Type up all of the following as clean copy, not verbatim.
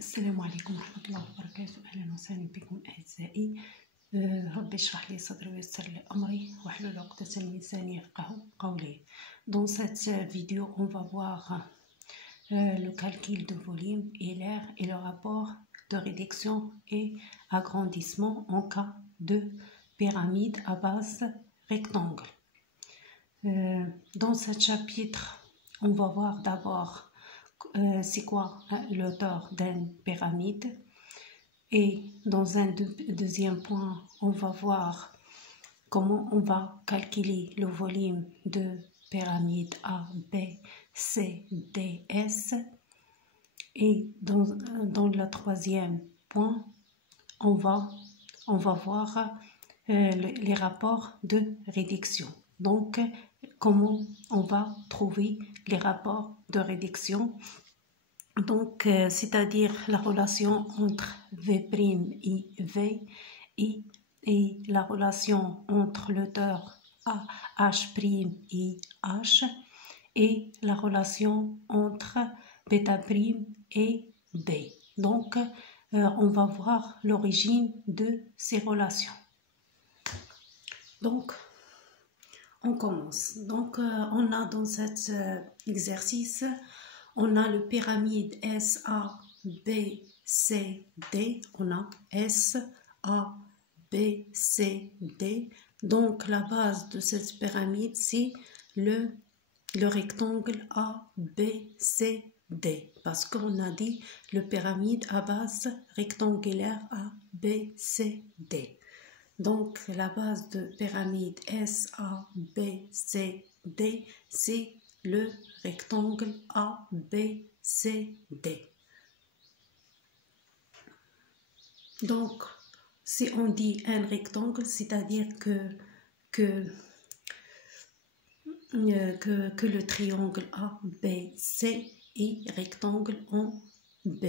السلام عليكم ورحمة الله وبركاته. أهلا وسهلا بكم أعزائي. ربي اشرح لي صدري ويسر لي أمري واحلل عقدة من لساني يفقهوا قولي. Dans cette vidéo, on va voir le calcul de volume et l'air et le rapport de réduction et agrandissement en cas de pyramide à base rectangle. Dans ce chapitre, on va voir d'abord c'est quoi l'auteur d'une pyramide, et dans un deuxième point on va voir comment on va calculer le volume de pyramide A, B, C, D, S, et dans le troisième point on va voir les rapports de réduction. Donc comment on va trouver les rapports de réduction, donc c'est-à-dire la relation entre V' et V et la relation entre l'auteur H' et H, et la relation entre β' et B. Donc on va voir l'origine de ces relations. Donc on commence. Donc on a dans cet exercice, on a le pyramide S, A, B, C, D. On a S, A, B, C, D. Donc la base de cette pyramide, c'est le rectangle A, B, C, D. Parce qu'on a dit le pyramide à base rectangulaire A, B, C, D. Donc la base de pyramide S, A, B, C, D, c'est le rectangle A, B, C, D. Donc si on dit un rectangle, c'est-à-dire que le triangle A, B, C est rectangle en B,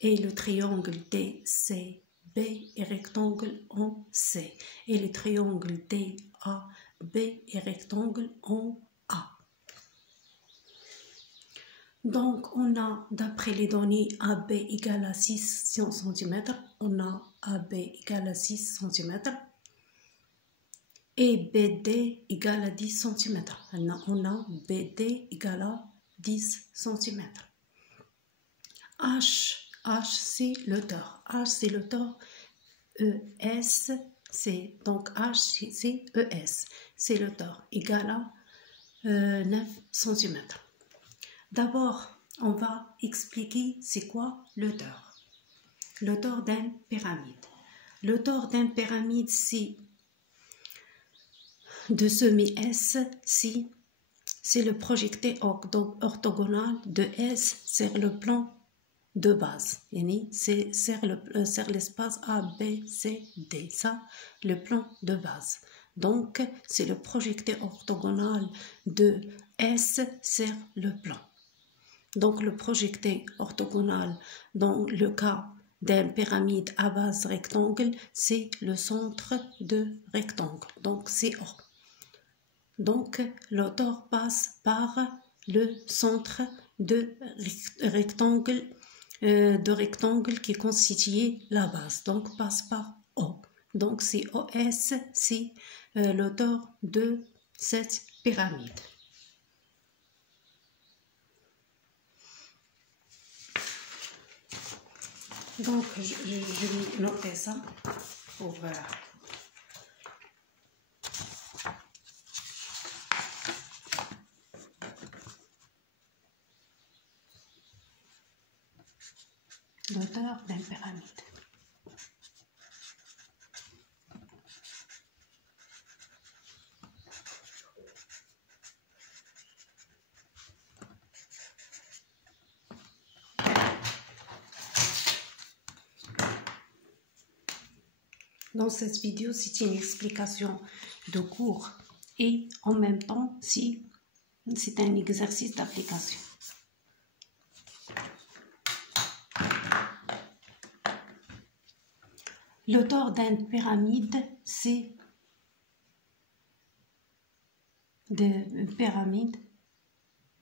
et le triangle D, C, B est rectangle en C, et le triangle D, A, B est rectangle en A. Donc on a, d'après les données, AB égale à 6 cm, on a AB égale à 6 cm et BD égale à 10 cm. Maintenant on a BD égale à 10 cm. H c'est l'auteur. H c'est l'auteur. ES c'est donc H c'est ES. C'est l'auteur égale à 9 cm. D'abord, on va expliquer c'est quoi l'auteur. L'auteur d'une pyramide. L'auteur d'une pyramide, c'est de semi S, c'est le projecté orthogonal de S sur le plan de base. C'est sur l'espace A, B, C, D. Ça, le plan de base. Donc, c'est le projecté orthogonal de S sur le plan. Donc, le projecté orthogonal dans le cas d'une pyramide à base rectangle, c'est le centre de rectangle. Donc, c'est O. Donc, l'auteur passe par le centre de rectangle qui constitue la base. Donc, passe par O. Donc, c'est OS, c'est l'auteur de cette pyramide. Donc, je vais noter ça pour l'auteur d'une pyramide. Dans cette vidéo, c'est une explication de cours et en même temps, c'est un exercice d'application. L'auteur d'une pyramide, c'est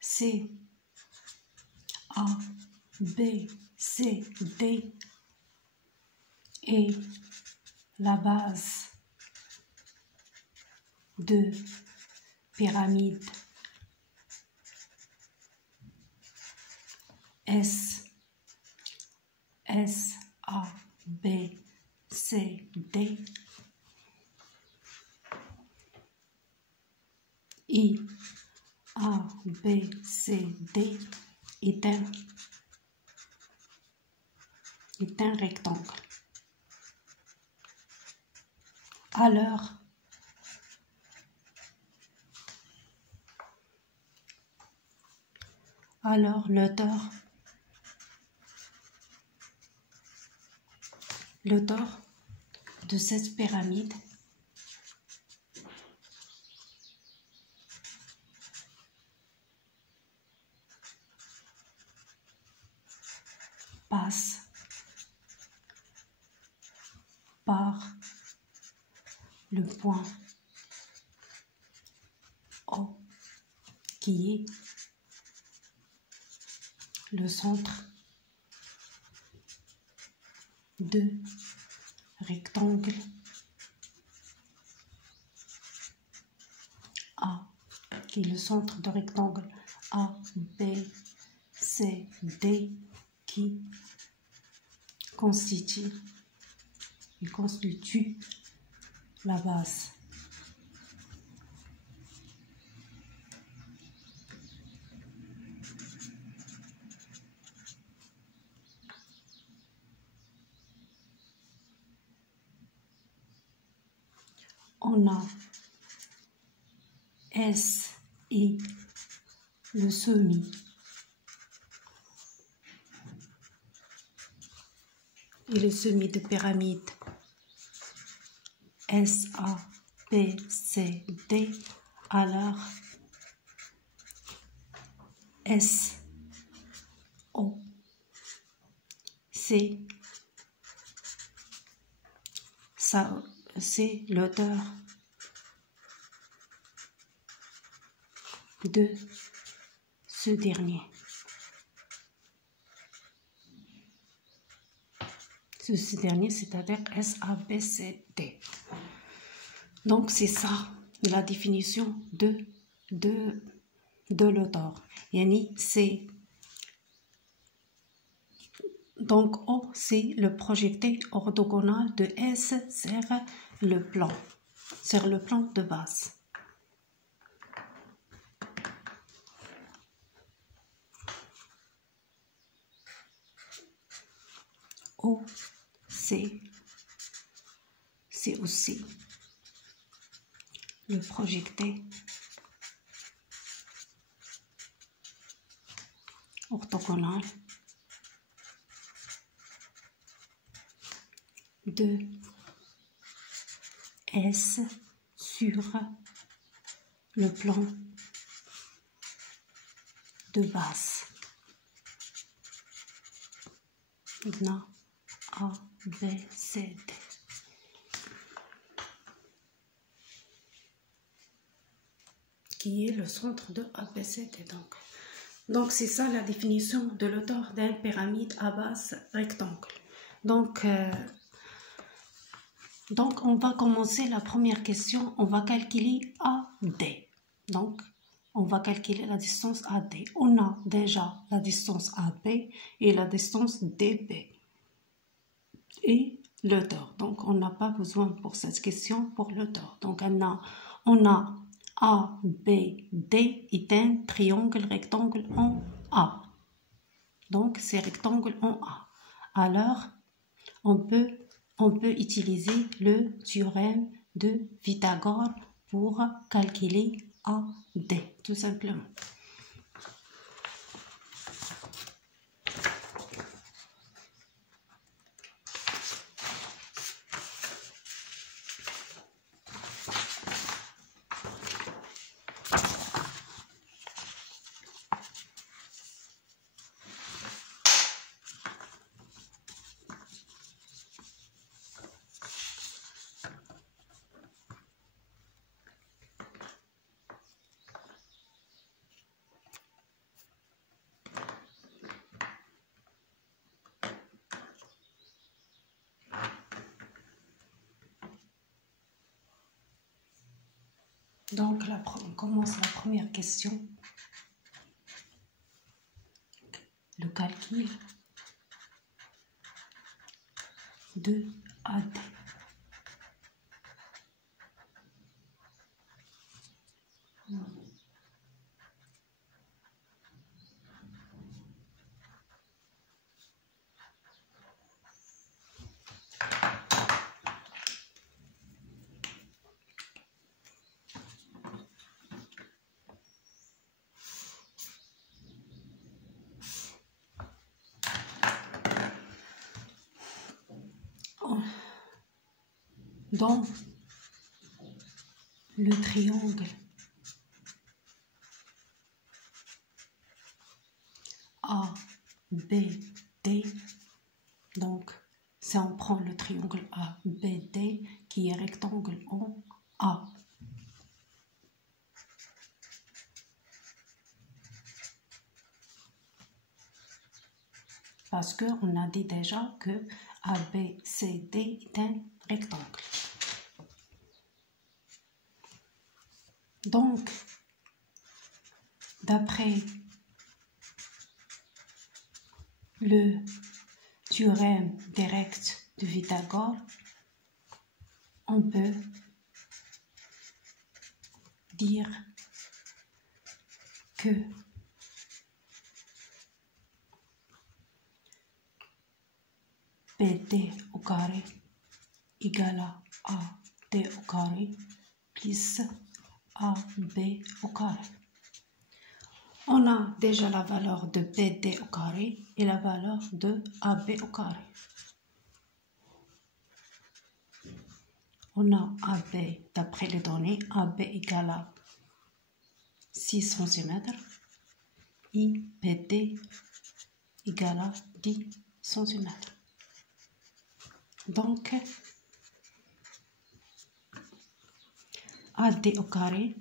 C, A, B, C, D est la base de pyramide S, A, B, C, D, I, A, B, C, D est un rectangle. Alors, l'auteur de cette pyramide passe par le point O qui est le centre de rectangle A, qui est le centre de rectangle A, B, C, D, qui constitue la base. On a S et le sommet. Et le sommet de pyramide S, A, B, C, D. Alors, S, O, C, ça, c'est l'auteur de ce dernier. Ce dernier, c'est-à-dire S, A, B, C, D. Donc, c'est ça la définition de l'auteur. Yani, c'est donc O, c'est le projecté orthogonal de S sur le plan de base. O, c'est aussi le projecté orthogonal de S sur le plan de base. Maintenant, A, B, C, D. Qui est le centre de ABCD. Donc c'est ça la définition de l'auteur d'une pyramide à base rectangle. Donc on va commencer la première question. On va calculer AD. Donc on va calculer la distance AD. On a déjà la distance AB et la distance DB. Et l'auteur. Donc on n'a pas besoin pour cette question pour l'auteur. Donc on a A, B, D est un triangle rectangle en A. Donc, c'est rectangle en A. Alors, on peut utiliser le théorème de Pythagore pour calculer AD, tout simplement. Donc, on commence la première question. Le calcul de AD. Dans le triangle ABD, donc si on prend le triangle ABD qui est rectangle en A, parce qu'on a dit déjà que ABCD est un rectangle. Donc, d'après le théorème direct de Pythagore, on peut dire que BD au carré égale à AD au carré plus AB au carré. On a déjà la valeur de BD au carré et la valeur de AB au carré. On a AB, d'après les données, AB égale à 6 cm et BD égale à 10 cm. Donc, AD au carré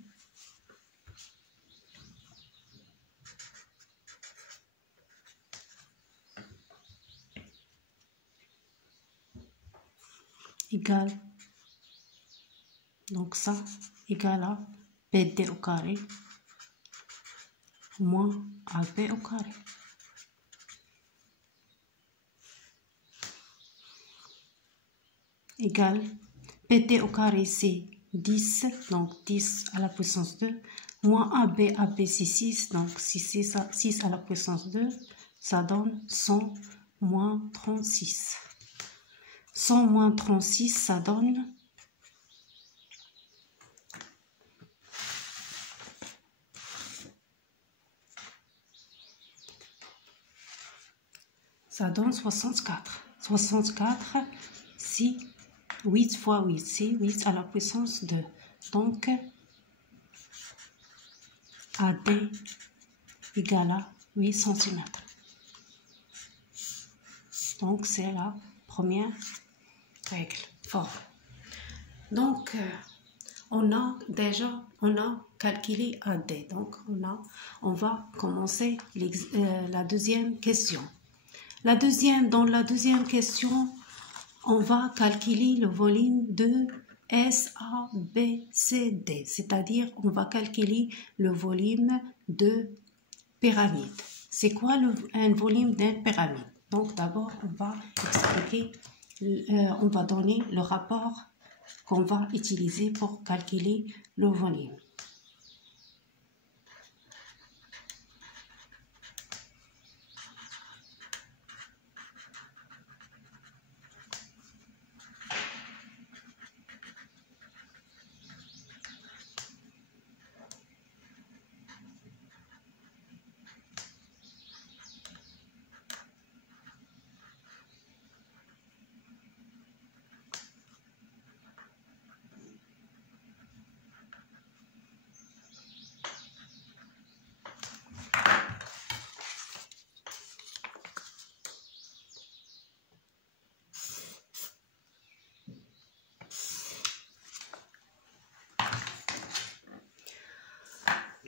égale, donc ça égale à BD au carré moins AB au carré. Égale, BD au carré c'est 10, donc 10 à la puissance 2, moins AB c'est 6, donc 6 à la puissance 2, ça donne 100 moins 36. 100 moins 36, ça donne 64. 64, c'est 8 fois 8, c'est 8 à la puissance 2. Donc, AD égale à 8 cm. Donc, c'est la première règle. Fort. Donc, on a calculé AD. Donc, on va commencer la deuxième question. Dans la deuxième question, on va calculer le volume de SABCD, c'est-à-dire on va calculer le volume de pyramide. C'est quoi un volume d'une pyramide? Donc d'abord, on va expliquer, on va donner le rapport qu'on va utiliser pour calculer le volume.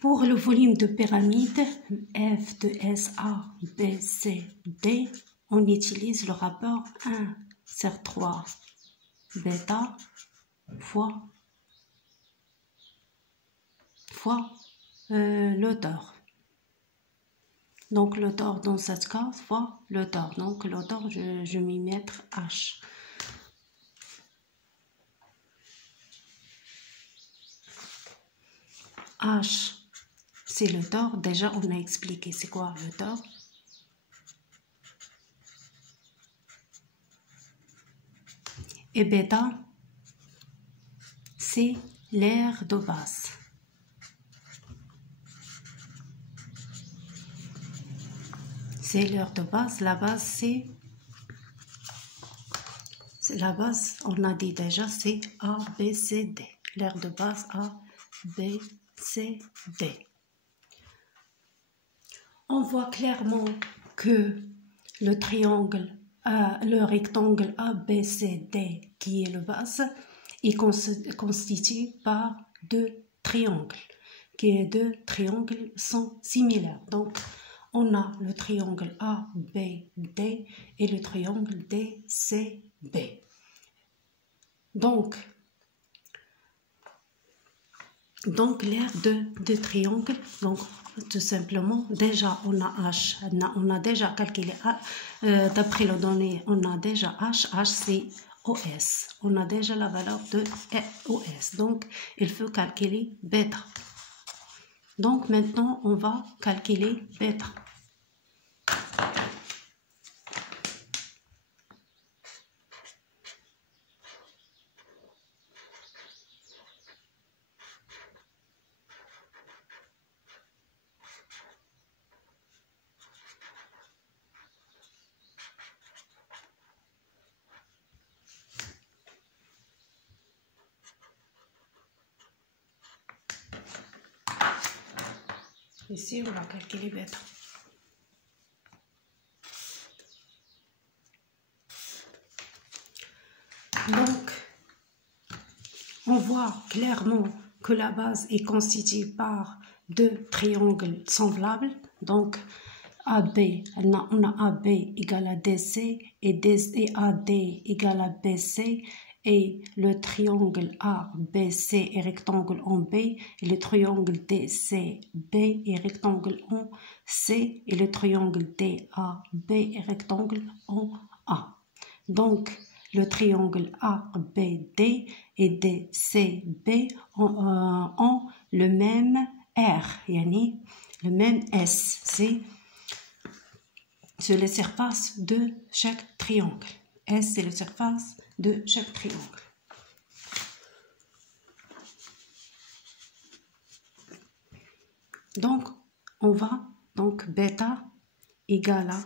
Pour le volume de pyramide F de SABCD, on utilise le rapport 1 sur 3 bêta fois fois l'auteur. Donc l'auteur dans ce cas fois l'auteur. Donc l'auteur, je m'y mettre H. H, c'est l'auteur. Déjà, on a expliqué c'est quoi l'auteur. Et bêta, c'est l'air de base. C'est l'air de base. La base, c'est la base, on a dit déjà, c'est A, B, C, D. L'air de base A, B, C, D. On voit clairement que le triangle, le rectangle ABCD qui est le base, est constitué par deux triangles, qui les deux triangles sont similaires. Donc, on a le triangle ABD et le triangle DCB. Donc l'aire de triangle, donc tout simplement, déjà on a H, on a déjà calculé, d'après les données, on a déjà H c'est OS, on a déjà la valeur de OS, donc il faut calculer bêta. Donc maintenant on va calculer bêta. Ici, on va calculer bêta. Donc, on voit clairement que la base est constituée par deux triangles semblables. Donc, AB, on a AB égale à DC et AD égale à BC. Et le triangle ABC est rectangle en B, et le triangle DCB est rectangle en C, et le triangle DAB est rectangle en A. Donc, le triangle ABD et DCB ont le même R, yani le même S. C'est la surface de chaque triangle. S, c'est la surface de chaque triangle. Donc, on va, donc bêta égale à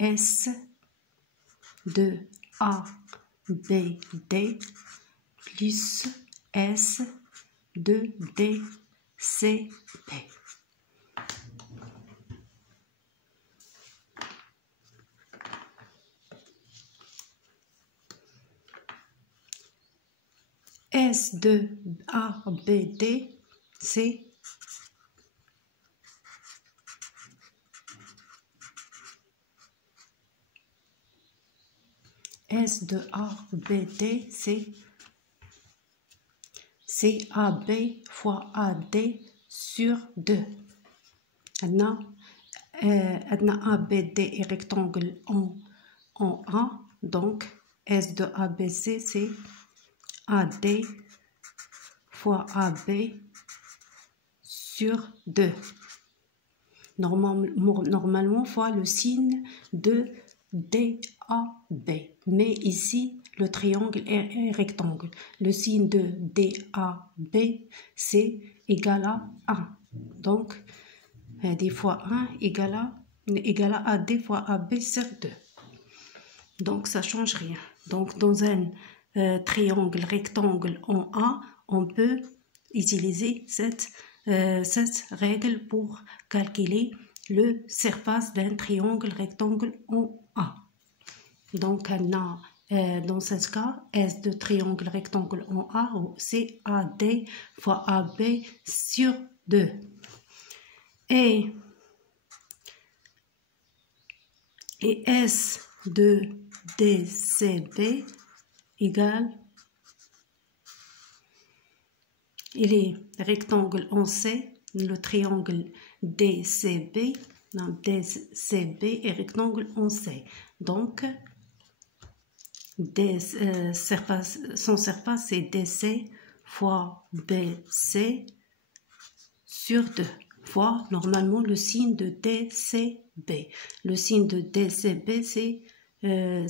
S de ABD plus S de DCB. S de ABD, c'est S de ABD, c'est AB fois AD sur 2. Maintenant, ABD est rectangle en A, donc S de ABC, c'est AD fois AB sur 2. Normalement, fois le signe de DAB. Mais ici, le triangle est rectangle. Le signe de DAB, c'est égal à 1. Donc, D fois 1 égale à AD fois AB sur 2. Donc, ça ne change rien. Donc, dans un triangle rectangle en A, on peut utiliser cette règle pour calculer le surface d'un triangle rectangle en A. Donc, on a, dans ce cas, S de triangle rectangle en A, c'est AD fois AB sur 2. Et S de DCB égale il est rectangle en C, le triangle DCB, DCB est rectangle en C. Donc, son surface c'est DC fois BC sur 2 fois normalement le signe de DCB. Le signe de DCB c'est 1.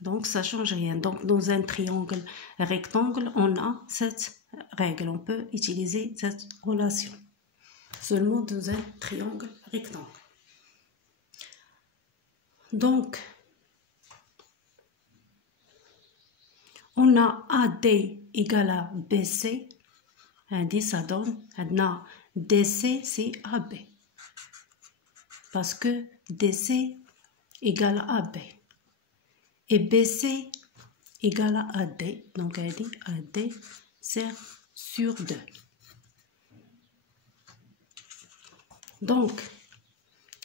Donc ça change rien. Donc dans un triangle rectangle, on a cette règle. On peut utiliser cette relation. Seulement dans un triangle rectangle. Donc on a AD égale à BC. Ça donne DC c'est AB. Parce que DC égale à AB. Et BC égale à AD. Donc elle dit AD c'est sur 2. Donc,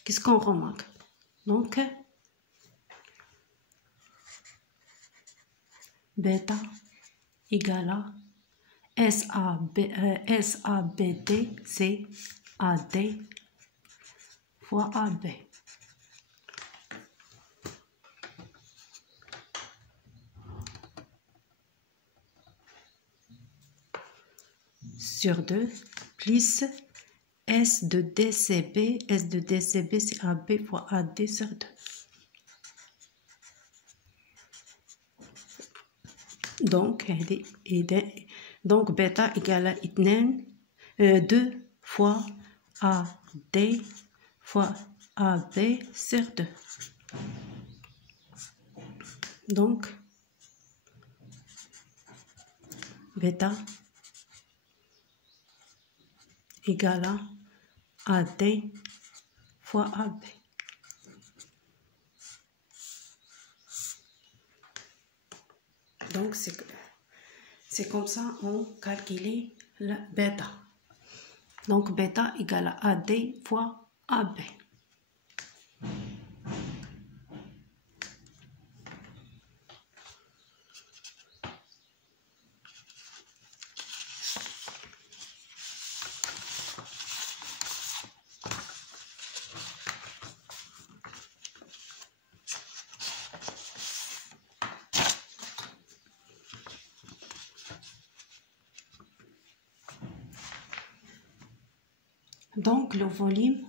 qu'est-ce qu'on remarque? Donc, bêta égale à SABD, c'est AD fois AB. Sur 2 plus S de DCB c'est AB fois AD sur 2. Donc, bêta égale à 2 fois AD fois AB sur 2. Donc, bêta égale à AD fois AB. Donc, c'est comme ça on calcule la bêta. Donc, bêta égale à AD fois AB. Donc, le volume,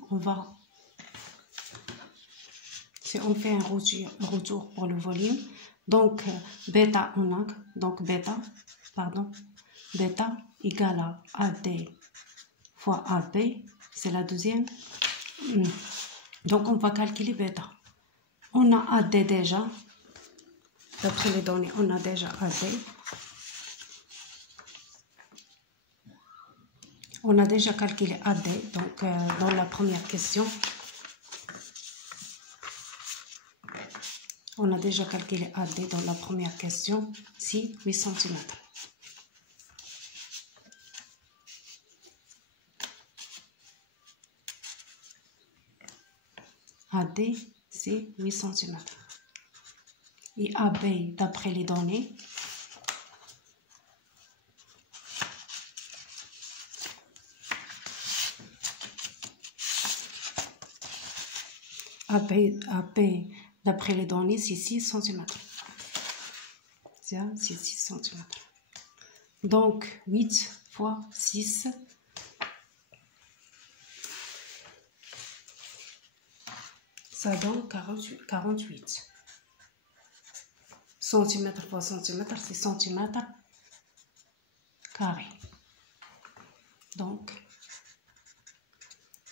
si on fait un retour pour le volume, donc bêta égale à AD fois AB, c'est la deuxième. Donc, on va calculer bêta. On a AD déjà, d'après les données, on a déjà AD. On a déjà calculé AD, donc dans la première question. On a déjà calculé AD dans la première question, c'est 8 cm. AD, c'est 8 cm. Et AB, d'après les données, d'après les données, c'est 6 cm. C'est 6 cm. Donc, 8 fois 6, ça donne 48. Centimètre fois centimètre, c'est centimètre carré. Donc,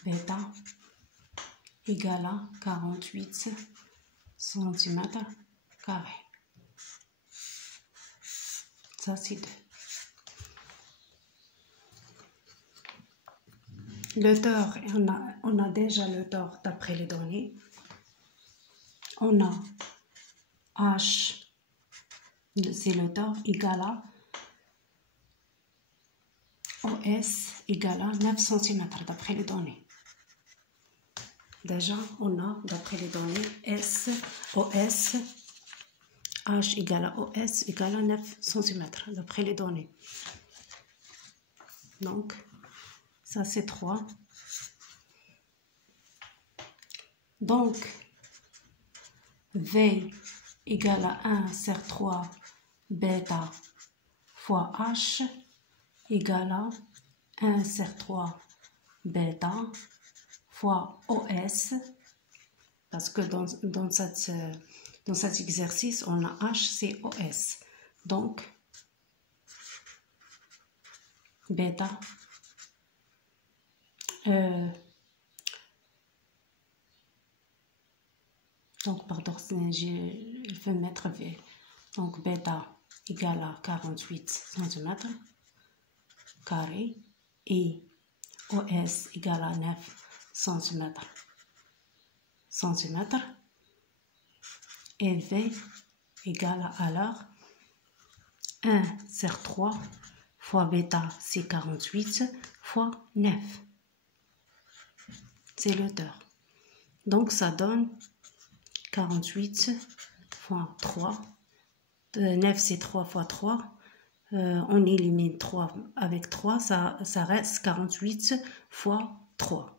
bêta égale à 48 cm². Ça, c'est 2. Le tort, on a déjà le tort d'après les données. On a H, c'est le tort, égal à OS égale à 9 cm d'après les données. Déjà, on a, d'après les données, OS H égale à OS égale à 9 cm, d'après les données. Donc, ça c'est 3. Donc, V égale à 1 ser 3 bêta fois H égale à 1 ser 3 bêta fois OS, parce que dans cet exercice, on a H, c'est OS. Donc, bêta, donc pardon, je vais mettre V. Donc, bêta égale à 48 cm carré et OS égale à 9 cm et V égale à alors 1 ser 3 fois bêta, c'est 48 fois 9. C'est l'auteur. Donc, ça donne 48 fois 3. 9, c'est 3 fois 3. On élimine 3 avec 3. Ça reste 48 fois 3.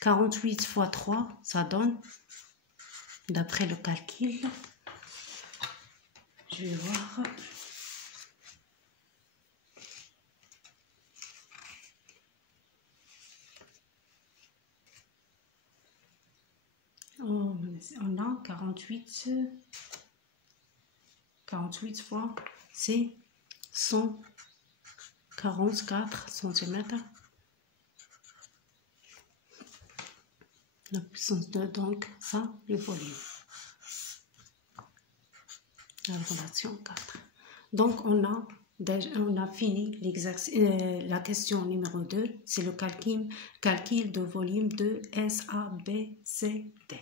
48 fois 3, ça donne, d'après le calcul, je vais voir. On a 48 fois, c'est 144 cm. La puissance 2, donc ça, le volume. La relation 4. Donc, on a fini la question numéro 2. C'est le calcul de volume de SABCD.